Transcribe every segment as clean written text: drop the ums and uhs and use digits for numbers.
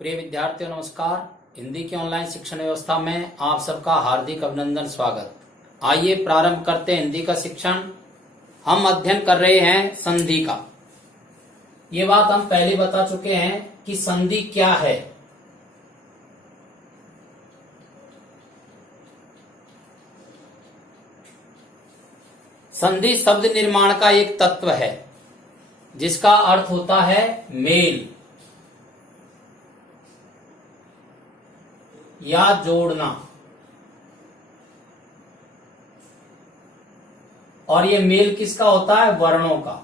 प्रिय विद्यार्थियों नमस्कार। हिंदी की ऑनलाइन शिक्षण व्यवस्था में आप सबका हार्दिक अभिनंदन स्वागत। आइए प्रारंभ करते हैं हिंदी का शिक्षण। हम अध्ययन कर रहे हैं संधि का। ये बात हम पहले बता चुके हैं कि संधि क्या है। संधि शब्द निर्माण का एक तत्व है जिसका अर्थ होता है मेल या जोड़ना, और ये मेल किसका होता है? वर्णों का।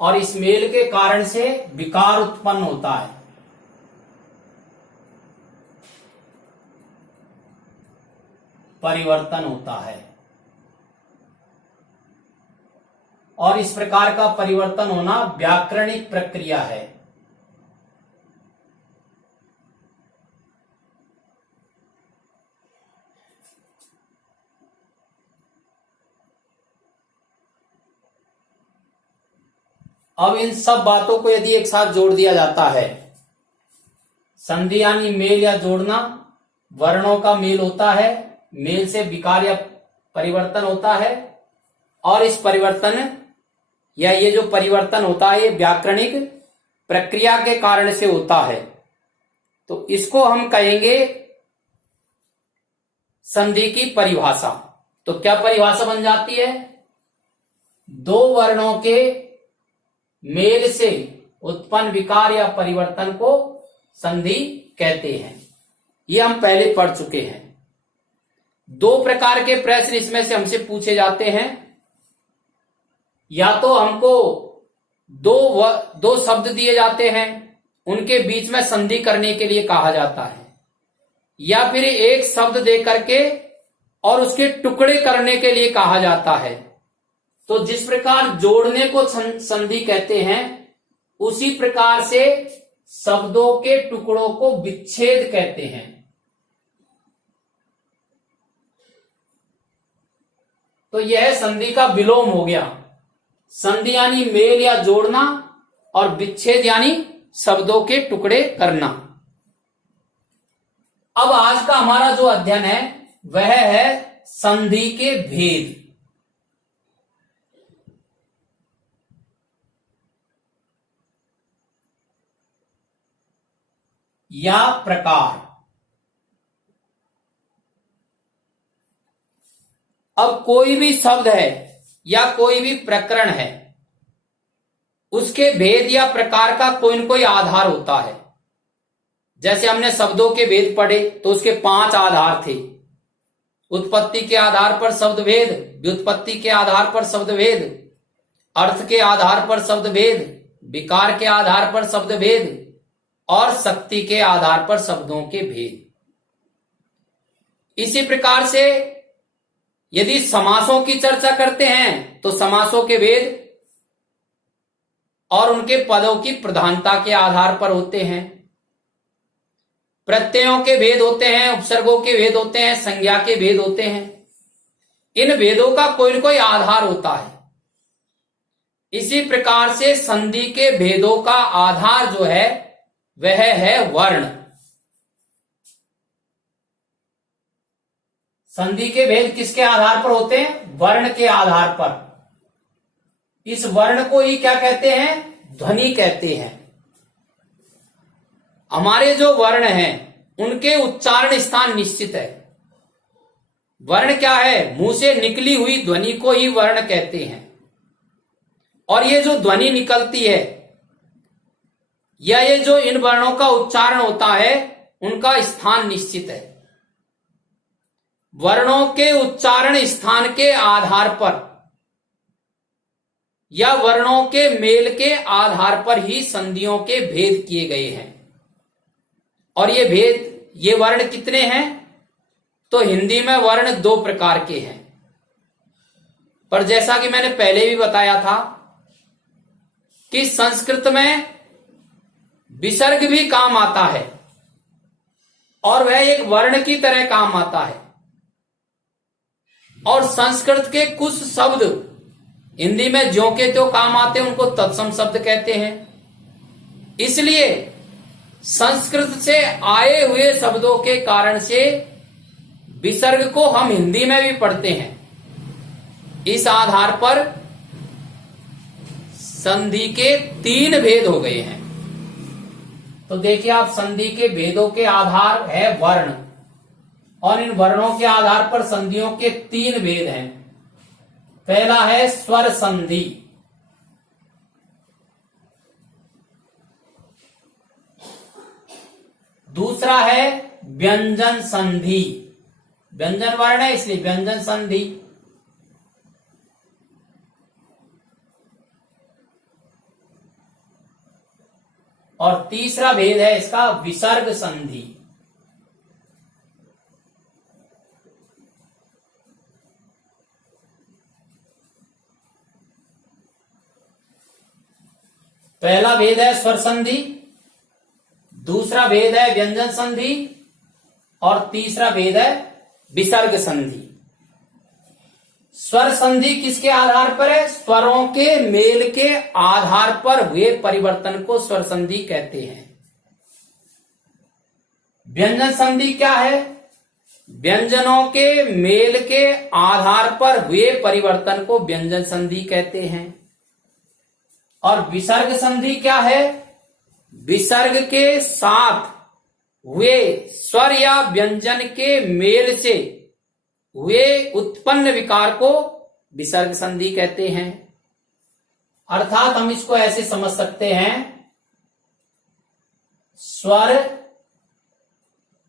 और इस मेल के कारण से विकार उत्पन्न होता है। परिवर्तन होता है, और इस प्रकार का परिवर्तन होना व्याकरणिक प्रक्रिया है। अब इन सब बातों को यदि एक साथ जोड़ दिया जाता है, संधि यानी मेल या जोड़ना, वर्णों का मेल होता है, मेल से विकार या परिवर्तन होता है, और इस परिवर्तन या ये जो परिवर्तन होता है ये व्याकरणिक प्रक्रिया के कारण से होता है। तो इसको हम कहेंगे संधि की परिभाषा। तो क्या परिभाषा बन जाती है? दो वर्णों के मेल से उत्पन्न विकार या परिवर्तन को संधि कहते हैं। ये हम पहले पढ़ चुके हैं। दो प्रकार के प्रश्न इसमें से हमसे पूछे जाते हैं। या तो हमको दो शब्द दिए जाते हैं, उनके बीच में संधि करने के लिए कहा जाता है, या फिर एक शब्द दे करके और उसके टुकड़े करने के लिए कहा जाता है। तो जिस प्रकार जोड़ने को संधि कहते हैं, उसी प्रकार से शब्दों के टुकड़ों को विच्छेद कहते हैं। तो यह संधि का विलोम हो गया। संधि यानी मेल या जोड़ना, और विच्छेद यानी शब्दों के टुकड़े करना। अब आज का हमारा जो अध्ययन है वह है संधि के भेद या प्रकार। अब कोई भी शब्द है या कोई भी प्रकरण है, उसके भेद या प्रकार का कोई न कोई आधार होता है। जैसे हमने शब्दों के भेद पढ़े तो उसके 5 आधार थे। उत्पत्ति के आधार पर शब्द भेद, व्युत्पत्ति के आधार पर शब्द भेद, अर्थ के आधार पर शब्द भेद, विकार के आधार पर शब्द भेद, और शक्ति के आधार पर शब्दों के भेद। इसी प्रकार से यदि समासों की चर्चा करते हैं तो समासों के भेद और उनके पदों की प्रधानता के आधार पर होते हैं। प्रत्ययों के भेद होते हैं, उपसर्गों के भेद होते हैं, संज्ञा के भेद होते हैं। इन भेदों का कोई न कोई आधार होता है। इसी प्रकार से संधि के भेदों का आधार जो है वह है वर्ण। संधि के भेद किसके आधार पर होते हैं? वर्ण के आधार पर। इस वर्ण को ही क्या कहते हैं? ध्वनि कहते हैं। हमारे जो वर्ण हैं उनके उच्चारण स्थान निश्चित है। वर्ण क्या है? मुंह से निकली हुई ध्वनि को ही वर्ण कहते हैं। और ये जो ध्वनि निकलती है या ये जो इन वर्णों का उच्चारण होता है, उनका स्थान निश्चित है। वर्णों के उच्चारण स्थान के आधार पर या वर्णों के मेल के आधार पर ही संधियों के भेद किए गए हैं। और ये भेद, ये वर्ण कितने हैं? तो हिंदी में वर्ण 2 प्रकार के हैं। पर जैसा कि मैंने पहले भी बताया था कि संस्कृत में विसर्ग भी काम आता है, और वह एक वर्ण की तरह काम आता है। और संस्कृत के कुछ शब्द हिंदी में ज्यों के त्यों काम आते हैं, उनको तत्सम शब्द कहते हैं। इसलिए संस्कृत से आए हुए शब्दों के कारण से विसर्ग को हम हिंदी में भी पढ़ते हैं। इस आधार पर संधि के 3 भेद हो गए हैं। तो देखिए आप, संधि के भेदों के आधार है वर्ण, और इन वर्णों के आधार पर संधियों के 3 भेद हैं। पहला है स्वर संधि, दूसरा है व्यंजन संधि, व्यंजन वर्ण है इसलिए व्यंजन संधि, और तीसरा भेद है इसका विसर्ग संधि। पहला भेद है स्वर संधि, दूसरा भेद है व्यंजन संधि, और तीसरा भेद है विसर्ग संधि। स्वर संधि किसके आधार पर है? स्वरों के मेल के आधार पर हुए परिवर्तन को स्वर संधि कहते हैं। व्यंजन संधि क्या है? व्यंजनों के मेल के आधार पर हुए परिवर्तन को व्यंजन संधि कहते हैं। और विसर्ग संधि क्या है? विसर्ग के साथ हुए स्वर या व्यंजन के मेल से हुए उत्पन्न विकार को विसर्ग संधि कहते हैं। अर्थात हम इसको ऐसे समझ सकते हैं, स्वर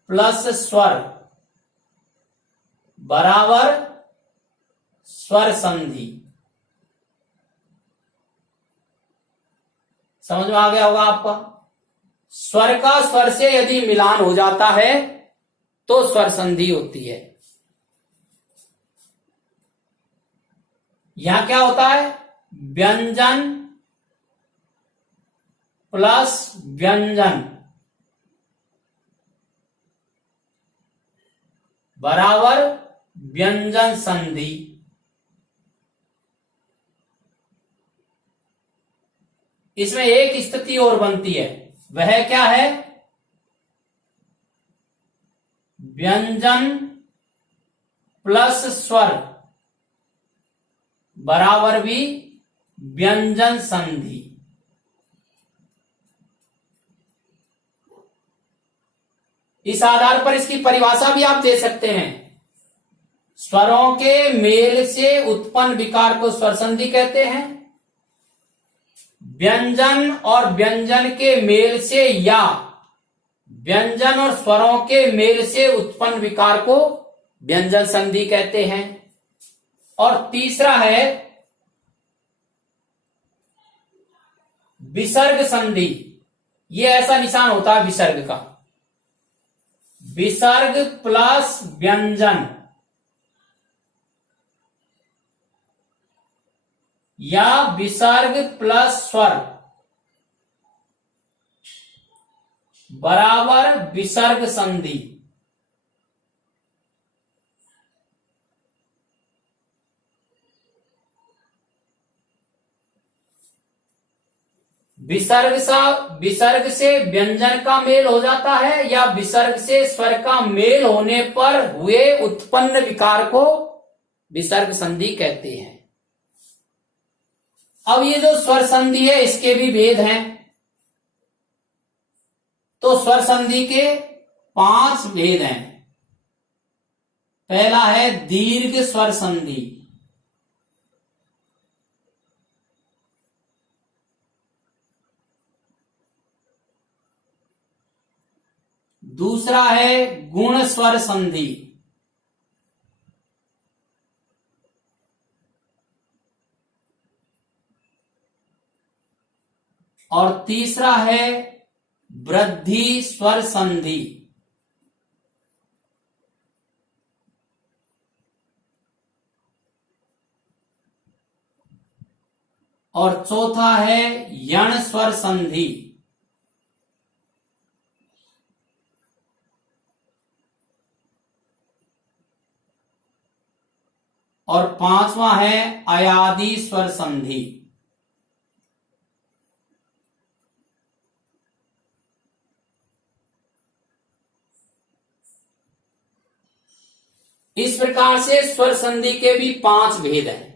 प्लस स्वर बराबर स्वर संधि। समझ में आ गया होगा आपका? स्वर का स्वर से यदि मिलान हो जाता है तो स्वर संधि होती है। यहां क्या होता है? व्यंजन प्लस व्यंजन बराबर व्यंजन संधि। इसमें एक स्थिति और बनती है, वह क्या है? व्यंजन प्लस स्वर बराबर भी व्यंजन संधि। इस आधार पर इसकी परिभाषा भी आप दे सकते हैं। स्वरों के मेल से उत्पन्न विकार को स्वर संधि कहते हैं। व्यंजन और व्यंजन के मेल से या व्यंजन और स्वरों के मेल से उत्पन्न विकार को व्यंजन संधि कहते हैं। और तीसरा है विसर्ग संधि। ये ऐसा निशान होता है विसर्ग का, विसर्ग प्लस व्यंजन या विसर्ग प्लस स्वर बराबर विसर्ग संधि। विसर्ग से व्यंजन का मेल हो जाता है या विसर्ग से स्वर का मेल होने पर हुए उत्पन्न विकार को विसर्ग संधि कहते हैं। अब ये जो स्वर संधि है इसके भी भेद हैं। तो स्वर संधि के 5 भेद हैं। पहला है दीर्घ स्वर संधि, दूसरा है गुण स्वर संधि, और तीसरा है वृद्धि स्वर संधि, और चौथा है यण स्वर संधि। और 5वां है अयादि स्वर संधि। इस प्रकार से स्वर संधि के भी 5 भेद हैं।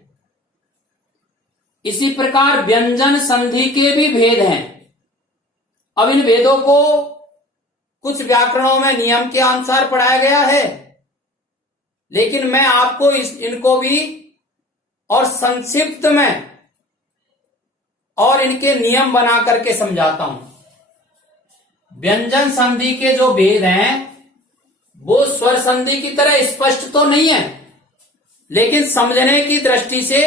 इसी प्रकार व्यंजन संधि के भी भेद हैं। अब इन भेदों को कुछ व्याकरणों में नियम के अनुसार पढ़ाया गया है, लेकिन मैं आपको इनको भी और संक्षिप्त में और इनके नियम बना करके समझाता हूं। व्यंजन संधि के जो भेद हैं वो स्वर संधि की तरह स्पष्ट तो नहीं है, लेकिन समझने की दृष्टि से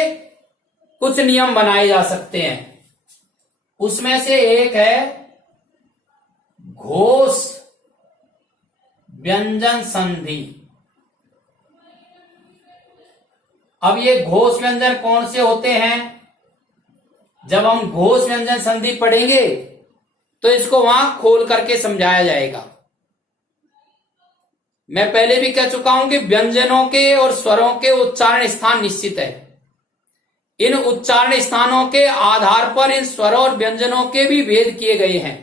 कुछ नियम बनाए जा सकते हैं। उसमें से एक है घोष व्यंजन संधि। अब ये घोष व्यंजन कौन से होते हैं? जब हम घोष व्यंजन संधि पढ़ेंगे तो इसको वहां खोल करके समझाया जाएगा। मैं पहले भी कह चुका हूं कि व्यंजनों के और स्वरों के उच्चारण स्थान निश्चित है। इन उच्चारण स्थानों के आधार पर इन स्वरों और व्यंजनों के भी भेद किए गए हैं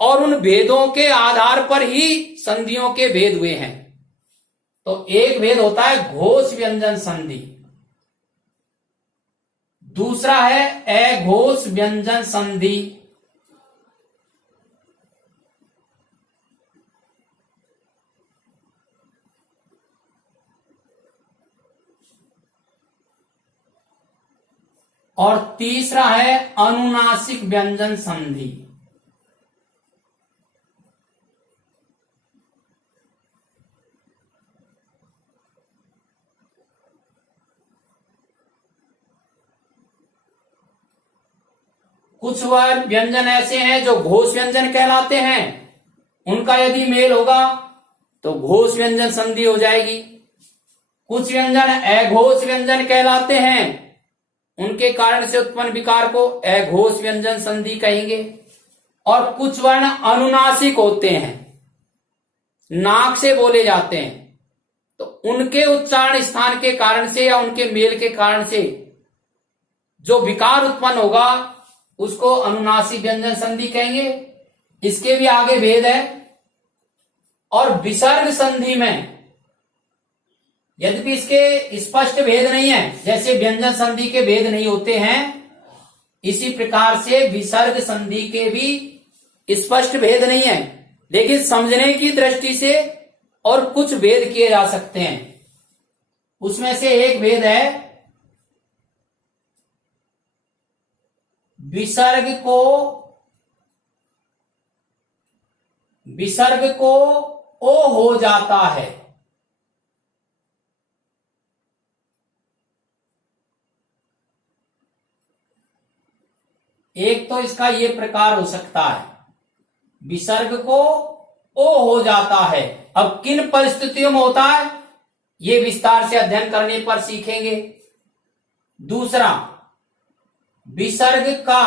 और उन भेदों के आधार पर ही संधियों के भेद हुए हैं। तो एक भेद होता है घोष व्यंजन संधि, दूसरा है अघोष व्यंजन संधि, और तीसरा है अनुनासिक व्यंजन संधि। कुछ व्यंजन ऐसे हैं जो घोष व्यंजन कहलाते हैं, उनका यदि मेल होगा तो घोष व्यंजन संधि हो जाएगी। कुछ व्यंजन अघोष व्यंजन कहलाते हैं, उनके कारण से उत्पन्न विकार को अघोष व्यंजन संधि कहेंगे। और कुछ वर्ण अनुनासिक होते हैं, नाक से बोले जाते हैं, तो उनके उच्चारण स्थान के कारण से या उनके मेल के कारण से जो विकार उत्पन्न होगा उसको अनुनासिक व्यंजन संधि कहेंगे। इसके भी आगे भेद है। और विसर्ग संधि में यद्यपि इसके स्पष्ट भेद नहीं है, जैसे व्यंजन संधि के भेद नहीं होते हैं, इसी प्रकार से विसर्ग संधि के भी स्पष्ट भेद नहीं है, लेकिन समझने की दृष्टि से और कुछ भेद किए जा सकते हैं। उसमें से एक भेद है विसर्ग को ओ हो जाता है। एक तो इसका ये प्रकार हो सकता है, विसर्ग को ओ हो जाता है। अब किन परिस्थितियों में होता है ये विस्तार से अध्ययन करने पर सीखेंगे। दूसरा, विसर्ग का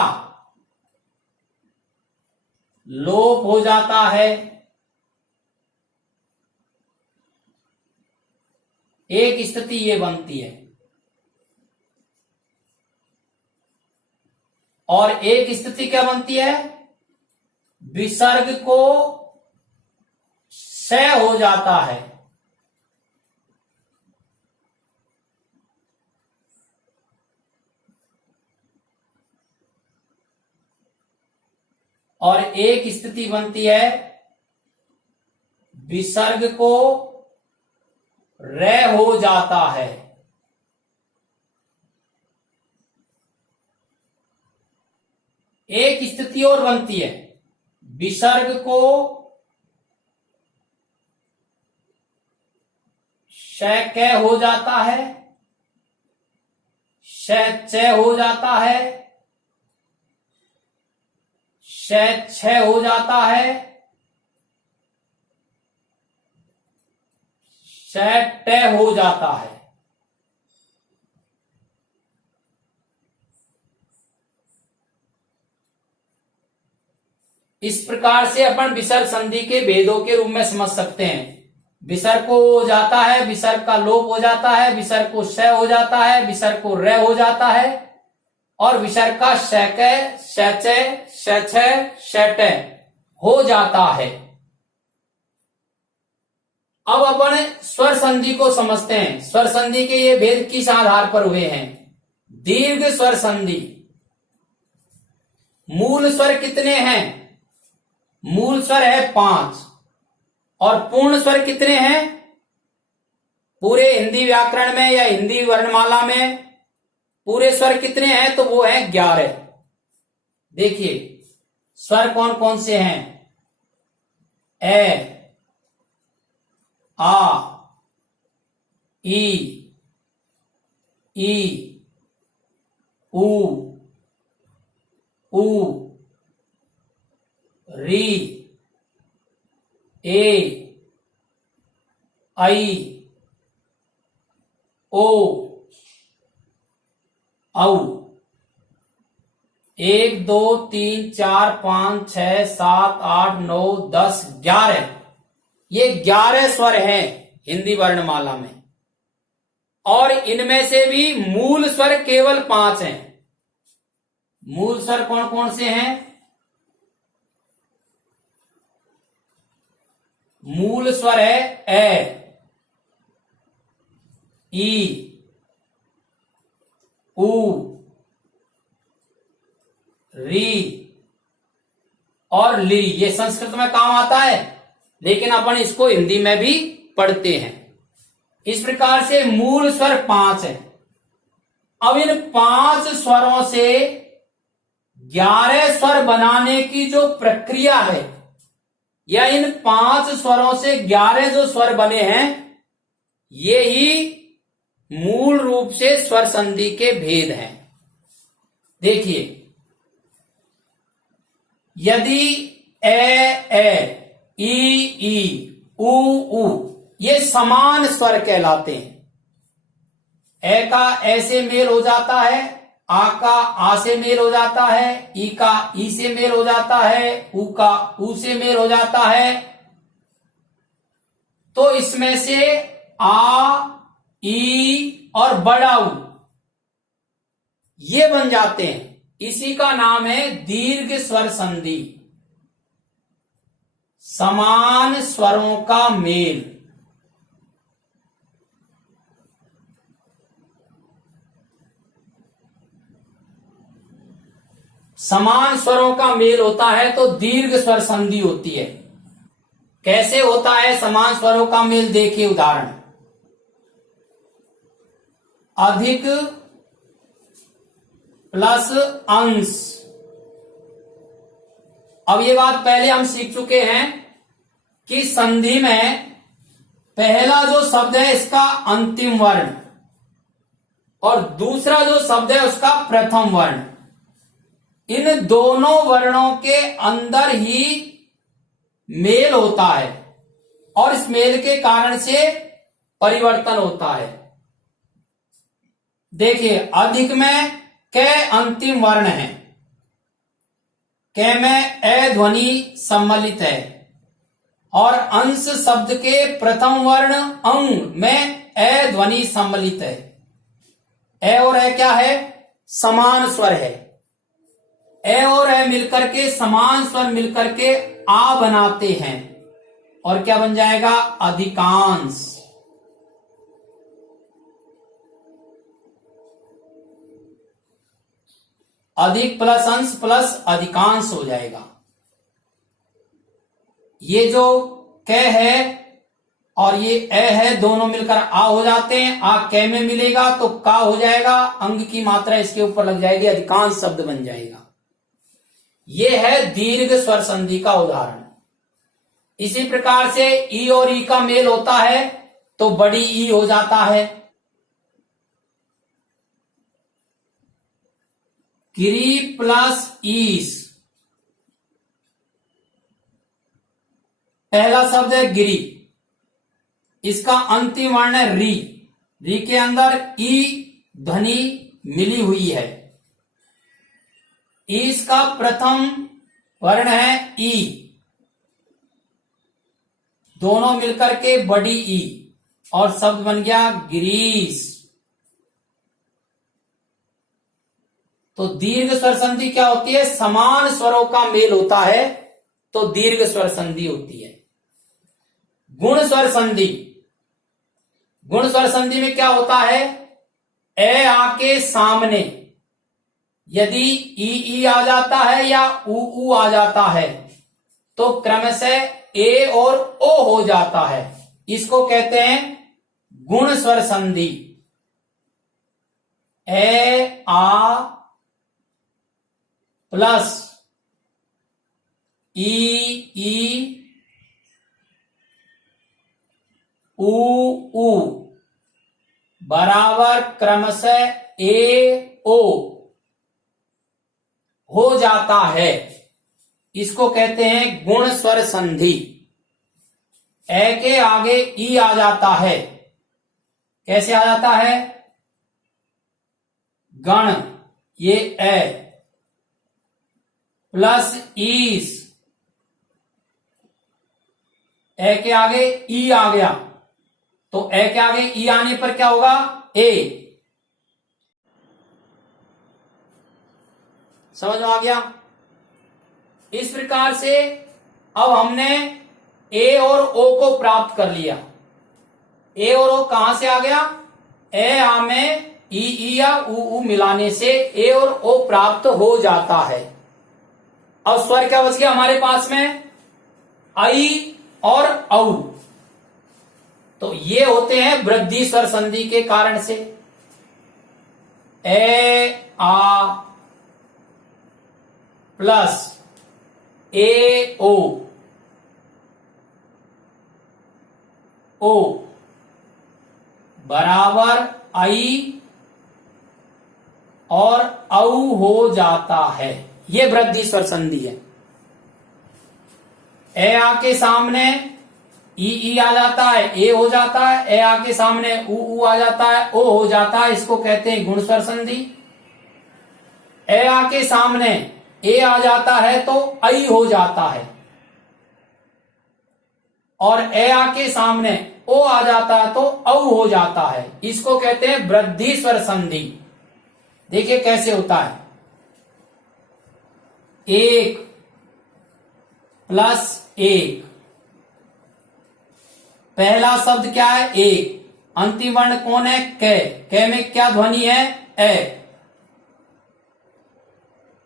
लोप हो जाता है। एक स्थिति ये बनती है और एक स्थिति क्या बनती है, विसर्ग को क्षय हो जाता है। और एक स्थिति बनती है विसर्ग को रे हो जाता है। एक स्थिति और बनती है, विसर्ग को श हो जाता है, श हो जाता है, श हो जाता है, श हो जाता है। इस प्रकार से अपन विसर्ग संधि के भेदों के रूप में समझ सकते हैं। विसर्ग को हो जाता है, विसर्ग का लोप हो जाता है, विसर्ग को श हो जाता है, विसर्ग को रे हो जाता है, और विसर्ग का श हो जाता है। अब अपन स्वर संधि को समझते हैं। स्वर संधि के ये भेद किस आधार पर हुए हैं? दीर्घ स्वर संधि। मूल स्वर कितने हैं? मूल स्वर है 5 और पूर्ण स्वर कितने हैं? पूरे हिंदी व्याकरण में या हिंदी वर्णमाला में पूरे स्वर कितने हैं? तो वो है 11। देखिए स्वर कौन कौन से हैं? ए, आ, ई, उ, री, ए, आई, ओ, औ। 1 2 3 4 5 6 7 8 9 10 11। ये 11 स्वर हैं हिंदी वर्णमाला में और इनमें से भी मूल स्वर केवल 5 हैं। मूल स्वर कौन कौन से हैं? मूल स्वर है ए, ई, उ, री और ली। ये संस्कृत में काम आता है लेकिन अपन इसको हिंदी में भी पढ़ते हैं। इस प्रकार से मूल स्वर 5 है। अब इन 5 स्वरों से 11 स्वर बनाने की जो प्रक्रिया है या इन 5 स्वरों से 11 जो स्वर बने हैं ये ही मूल रूप से स्वर संधि के भेद हैं। देखिए यदि ए, ई, उ ये समान स्वर कहलाते हैं। ए का ए से मेल हो जाता है, आ का आ से मेल हो जाता है, ई का ई से मेल हो जाता है, उ का उ से मेल हो जाता है। तो इसमें से आ, ई और बड़ा उ ये बन जाते हैं। इसी का नाम है दीर्घ स्वर संधि। समान स्वरों का मेल। समान स्वरों का मेल होता है तो दीर्घ स्वर संधि होती है। कैसे होता है समान स्वरों का मेल? देखिए उदाहरण, अधिक प्लस अंश। अब ये बात पहले हम सीख चुके हैं कि संधि में पहला जो शब्द है इसका अंतिम वर्ण और दूसरा जो शब्द है उसका प्रथम वर्ण। इन दोनों वर्णों के अंदर ही मेल होता है और इस मेल के कारण से परिवर्तन होता है। देखिए अधिक में कै अंतिम वर्ण है, कै में ए ध्वनि सम्मिलित है और अंश शब्द के प्रथम वर्ण अंग में ए ध्वनि सम्मिलित है। ए और ए क्या है? समान स्वर है। ए और ए मिलकर के समान स्वर मिलकर के आ बनाते हैं और क्या बन जाएगा? अधिकांश। अधिक प्लस अंश प्लस अधिकांश हो जाएगा। ये जो कै है और ये ए है दोनों मिलकर आ हो जाते हैं। आ कै में मिलेगा तो का हो जाएगा, अंग की मात्रा इसके ऊपर लग जाएगी, अधिकांश शब्द बन जाएगा। ये है दीर्घ स्वर संधि का उदाहरण। इसी प्रकार से ई और ई का मेल होता है तो बड़ी ई हो जाता है। गिरी प्लस ईस। पहला शब्द है गिरी, इसका अंतिम वर्ण है री। री के अंदर ई ध्वनि मिली हुई है। ईस का प्रथम वर्ण है ई, दोनों मिलकर के बड़ी ई और शब्द बन गया गिरीश। तो दीर्घ स्वर संधि क्या होती है? समान स्वरों का मेल होता है तो दीर्घ स्वर संधि होती है। गुण स्वर संधि। गुण स्वर संधि में क्या होता है, ए आके सामने यदि ई आ जाता है या ऊ आ जाता है तो क्रमशः ए और ओ हो जाता है, इसको कहते हैं गुण स्वर संधि। ए आ प्लस ई ऊ बराबर क्रमशः ए ओ हो जाता है, इसको कहते हैं गुण स्वर संधि। ए के आगे ई आ जाता है, कैसे आ जाता है, गण ये ए प्लस ईस, ए के आगे ई आ गया तो ए के आगे ई आने पर क्या होगा, ए। समझ में आ गया। इस प्रकार से अब हमने ए और ओ को प्राप्त कर लिया। ए और ओ कहां से आ गया, ए आ में ई या ऊ मिलाने से ए और ओ प्राप्त हो जाता है। अब स्वर क्या बच गया हमारे पास में, आई और औ। तो ये होते हैं वृद्धि स्वर संधि के कारण से। ए आ प्लस ए ओ बराबर आई और औ हो जाता है, ये वृद्धि स्वर संधि है। ए आ के सामने ई आ जाता है, ए हो जाता है, ए आ के सामने ऊ आ जाता है, ओ हो जाता है, इसको कहते हैं गुण स्वर संधि। ए आ के सामने ए आ जाता है तो आई हो जाता है, और ए आ के सामने ओ आ जाता है तो औ हो जाता है, इसको कहते हैं वृद्धि स्वर संधि। देखिए कैसे होता है, एक प्लस एक, पहला शब्द क्या है, एक, अंतिम वर्ण कौन है, कै में क्या ध्वनि है, ए।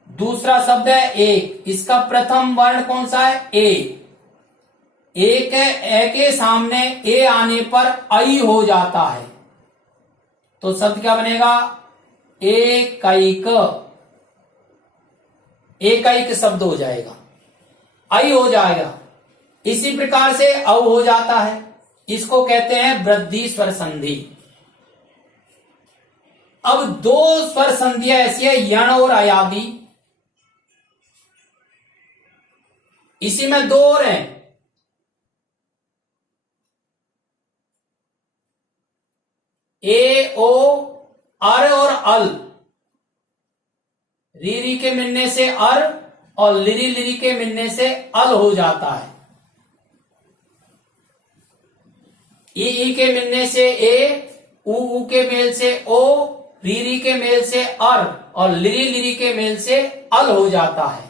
दूसरा शब्द है एक, इसका प्रथम वर्ण कौन सा है, ए। एक है, ए के सामने ए आने पर आई हो जाता है, तो शब्द क्या बनेगा, एकैक, एकैक शब्द हो जाएगा, आई हो जाएगा। इसी प्रकार से औ हो जाता है, इसको कहते हैं वृद्धि स्वर संधि। अब दो स्वर संधियां ऐसी है, यण और अयादी, इसी में दो और हैं, ए ओ अर और अल, री के मिलने से अर और लिरी के मिलने से अल हो जाता है। ई के मिलने से ए, ऊ के मेल से ओ, री के मेल से अर और लिरी के मेल से अल हो जाता है।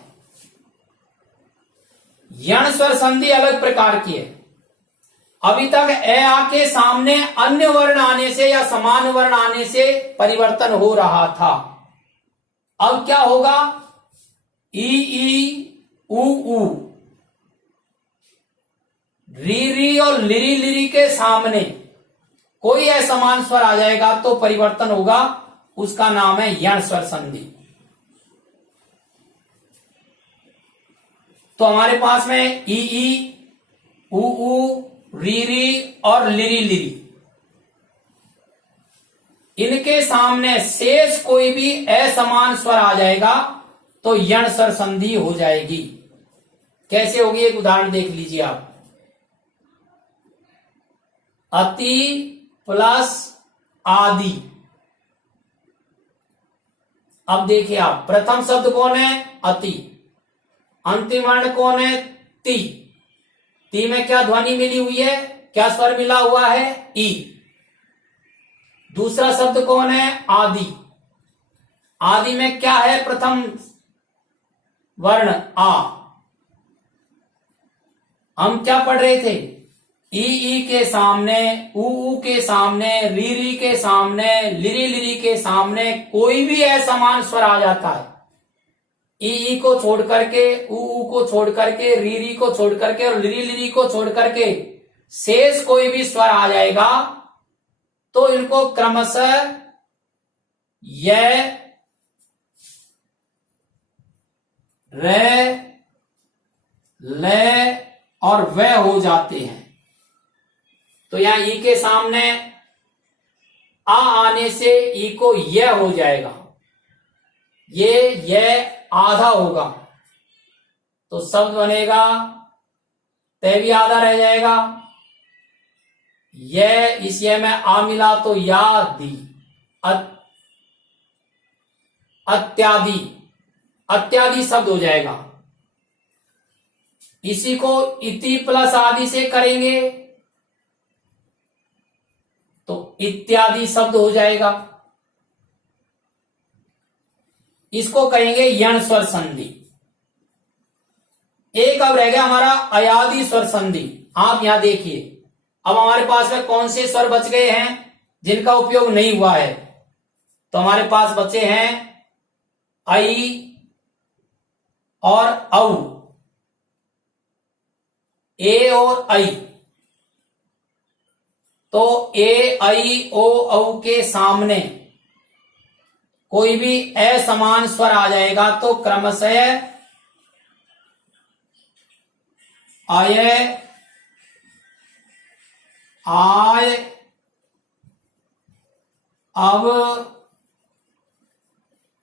यण स्वर संधि अलग प्रकार की है। अभी तक ए आ के सामने अन्य वर्ण आने से या समान वर्ण आने से परिवर्तन हो रहा था, अब क्या होगा, ई ऊ, री और लिरी के सामने कोई असमान स्वर आ जाएगा तो परिवर्तन होगा, उसका नाम है यण स्वर संधि। तो हमारे पास में ई ऊ, री और लिरी, इनके सामने शेष कोई भी असमान स्वर आ जाएगा तो यण स्वर संधि हो जाएगी। कैसे होगी, एक उदाहरण देख लीजिए आप, अति प्लस आदि। अब देखिए आप, प्रथम शब्द कौन है, अति, अंतिम वर्ण कौन है, ती। ती में क्या ध्वनि मिली हुई है, क्या स्वर मिला हुआ है, ई। दूसरा शब्द कौन है, आदि। आदि में क्या है, प्रथम वर्ण आ। हम क्या पढ़ रहे थे, ई के सामने, ऊ के सामने, री के सामने, लिरी के सामने कोई भी असमान स्वर आ जाता है, ई को छोड़ करके, ऊ को छोड़ करके, री को छोड़ करके और लिरी को छोड़ करके शेष कोई भी स्वर आ जाएगा तो इनको क्रमशः य, रे, ले और व हो जाते हैं। तो यहां ई के सामने आ आने से ई को य हो जाएगा, ये आधा होगा तो शब्द बनेगा, ते भी आधा रह जाएगा, इस ये में आ मिला तो यादी, अत्यादि, अत्यादि शब्द हो जाएगा। इसी को इति प्लस आदि से करेंगे तो इत्यादि शब्द हो जाएगा। इसको कहेंगे यण स्वर संधि। एक अब रह गया हमारा अयादि स्वर संधि। आप यहां देखिए, अब हमारे पास में कौन से स्वर बच गए हैं जिनका उपयोग नहीं हुआ है। तो हमारे पास बचे हैं आई और औ, ए और आई। तो ए, आई, ओ, औ के सामने कोई भी असमान स्वर आ जाएगा तो क्रमशः आय, आय, अब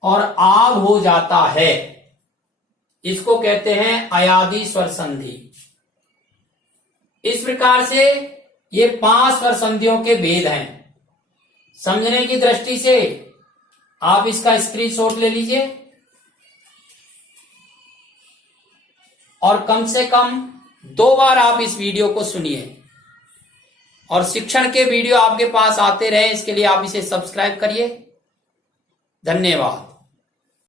और आब हो जाता है। इसको कहते हैं अयादि स्वर संधि। इस प्रकार से ये 5 स्वर संधियों के भेद हैं। समझने की दृष्टि से आप इसका स्क्रीनशॉट ले लीजिए और कम से कम 2 बार आप इस वीडियो को सुनिए और शिक्षण के वीडियो आपके पास आते रहे इसके लिए आप इसे सब्सक्राइब करिए। धन्यवाद।